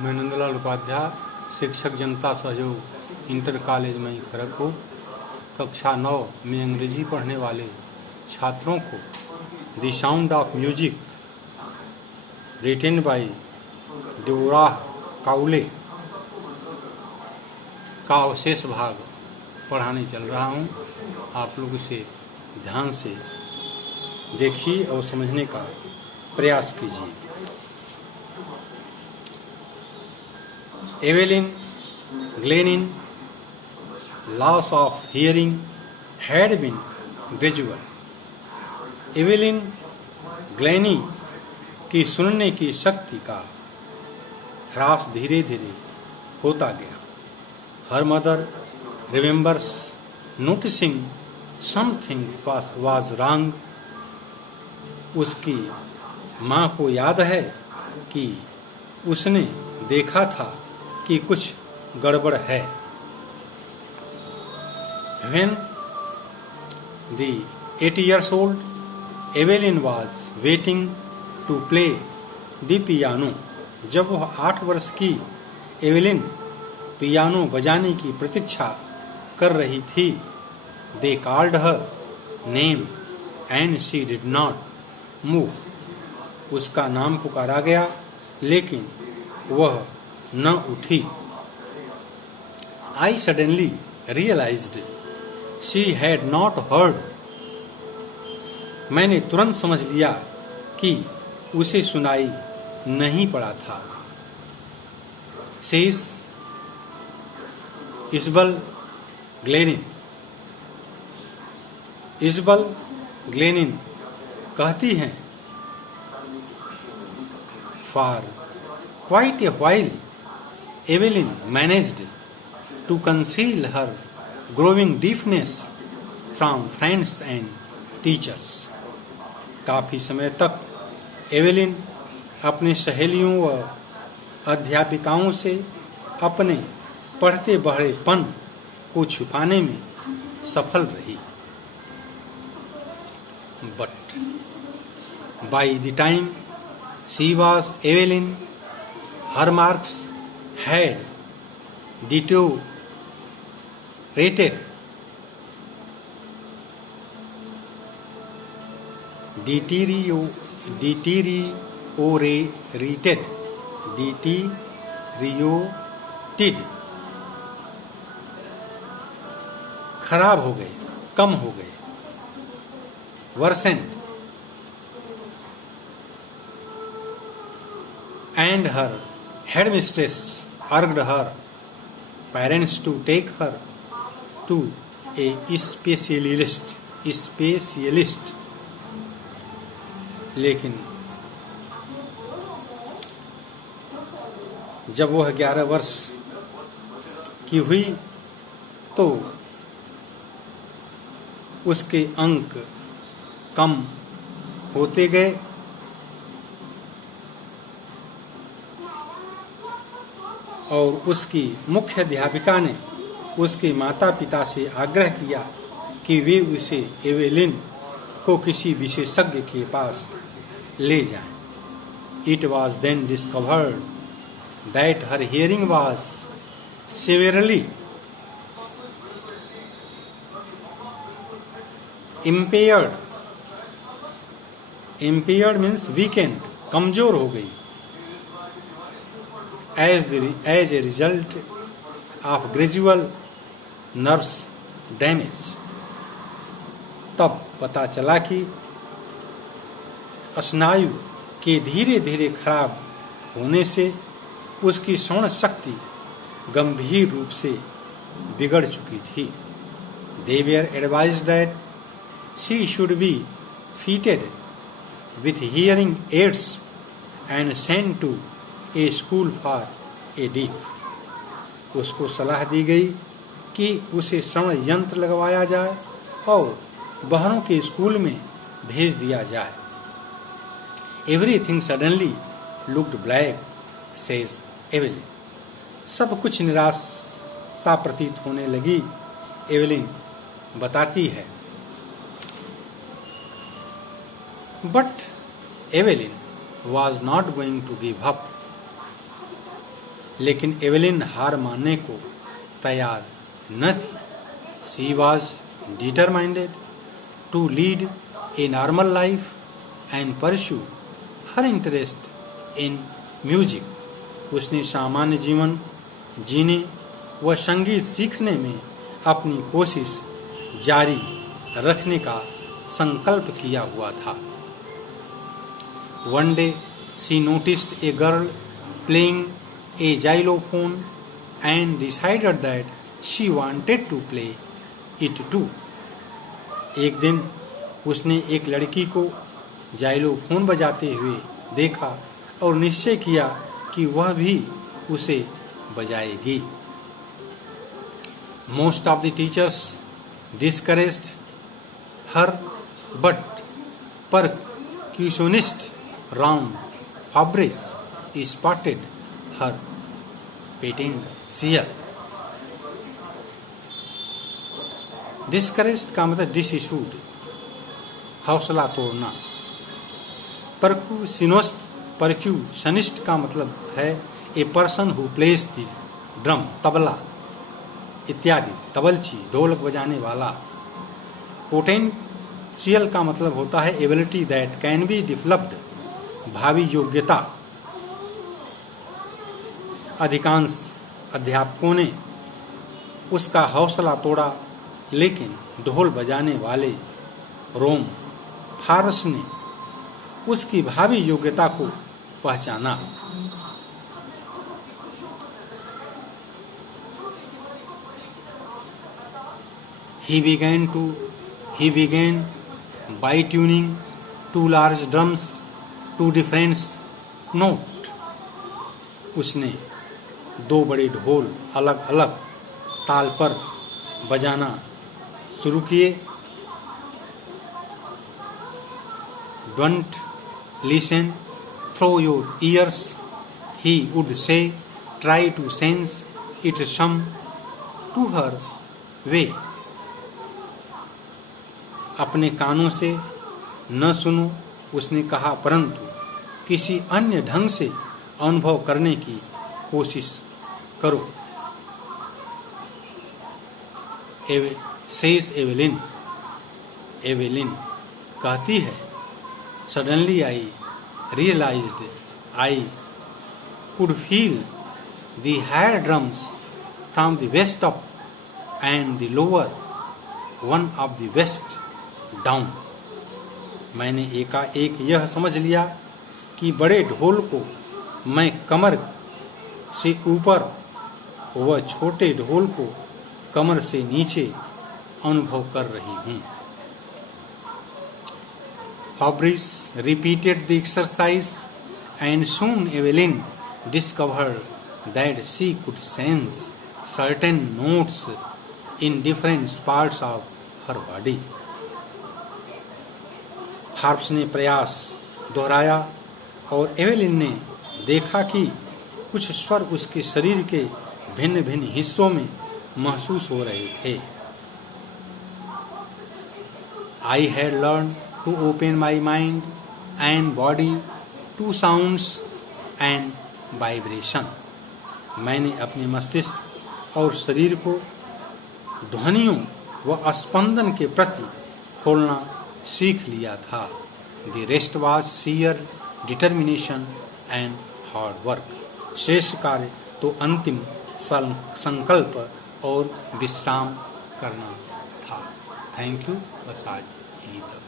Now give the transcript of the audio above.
मैं नंदलाल उपाध्याय, शिक्षक जनता सहयोग इंटर कॉलेज में खड़गपुर, कक्षा 9 में अंग्रेजी पढ़ने वाले छात्रों को the sound of music written by Deborah Cowley का अवशेष भाग पढ़ाने चल रहा हूँ। आप लोग इसे ध्यान से देखिए और समझने का प्रयास कीजिए। Evelyn Glennie loss of hearing had been gradual. Evelyn Glenny की सुनने की शक्ति का ह्रास धीरे धीरे होता गया। Her mother remembers noticing something was wrong. उसकी माँ को याद है कि उसने देखा था कि कुछ गड़बड़ है। When the 8 years old Evelyn was waiting to play the piano. जब वह 8 वर्ष की एवेलिन पियानो बजाने की प्रतीक्षा कर रही थी, they called her name and she did not move. उसका नाम पुकारा गया लेकिन वह न उठी। I suddenly realized she had not heard. मैंने तुरंत समझ लिया कि उसे सुनाई नहीं पड़ा था। Says Isabel Glennie. Isabel Glennie कहती हैं, For quite a while Evelyn managed to conceal her growing deafness from friends and teachers. काफी समय तक एवेलिन अपने सहेलियों व अध्यापिकाओं से अपने पढ़ते बहरेपन को छुपाने में सफल रही। But by the time she was Evelyn, her marks had deteriorated. खराब हो गए, कम हो गए। worsened. And her headmistress urged her parents to take her to a specialist. लेकिन जब वह 11 वर्ष की हुई तो उसके अंक कम होते गए और उसकी मुख्य अध्यापिका ने उसके माता पिता से आग्रह किया कि वे उसे एवेलिन को किसी विशेषज्ञ के पास ले जाएं। It was then discovered that her hearing was severely impaired. Impaired means weakened, कमजोर हो गई। As a result of gradual nerve damage. तब पता चला कि स्नायु के धीरे धीरे खराब होने से उसकी श्रवण शक्ति गंभीर रूप से बिगड़ चुकी थी। They were advised that she should be fitted with hearing aids and sent to a school for a deaf. उसको सलाह दी गई कि उसे श्रवण यंत्र लगवाया जाए और बहरों के स्कूल में भेज दिया जाए। Everything suddenly looked black, says Evelyn. सब कुछ निराशा प्रतीत होने लगी, एवेलिन बताती है। But Evelyn was not going to give up लेकिन एवेलिन हार मानने को तैयार न थी। She was determined to lead a normal life and pursue her interest in music. उसने सामान्य जीवन जीने व संगीत सीखने में अपनी कोशिश जारी रखने का संकल्प किया हुआ था। One day she noticed a girl playing a xylophone and decided that she wanted to play it too. एक दिन उसने एक लड़की को जाइलोफोन बजाते हुए देखा और निश्चय किया कि वह भी उसे बजाएगी। Most of the teachers discouraged her, but percussionist Ron Fabrice spotted her potential. Discouraged का मतलब डिसइश्यूड, हौसला तोड़ना। परक्यूशनिस्ट का मतलब है a person who plays the drum, tabla इत्यादि, तबलची, ढोलक बजाने वाला। पोटेंशियल का मतलब होता है ability that can be developed, भावी योग्यता। अधिकांश अध्यापकों ने उसका हौसला तोड़ा, लेकिन ढोल बजाने वाले रोम फारस ने उसकी भावी योग्यता को पहचाना। He began by tuning two large drums to different note. उसने दो बड़े ढोल अलग अलग ताल पर बजाना शुरू किए। Don't listen through your ears, he would say. Try to sense it some to her way. अपने कानों से न सुनो, उसने कहा, परंतु किसी अन्य ढंग से अनुभव करने की कोशिश करो। सेज एवेलिन कहती है, suddenly I realised I could feel the higher drums from the waist up and the lower one of the waist down. मैंने एकाएक यह समझ लिया कि बड़े ढोल को मैं कमर से ऊपर व छोटे ढोल को कमर से नीचे अनुभव कर रही हूँ। Fabrice repeated the exercise and soon Evelyn discovered that she could sense certain notes in different parts of her body. फार्ब्स ने प्रयास दोहराया और एवेलिन ने देखा कि कुछ स्वर उसके शरीर के भिन्न भिन्न हिस्सों में महसूस हो रहे थे। I had learned to open my mind and body to sounds and vibration. मैंने अपने मस्तिष्क और शरीर को ध्वनियों व स्पंदन के प्रति खोलना सीख लिया था। The rest was sheer determination and hard work. शेष कार्य तो अंतिम संकल्प और विश्राम करना था। Thank you. बस आज यहीं तक।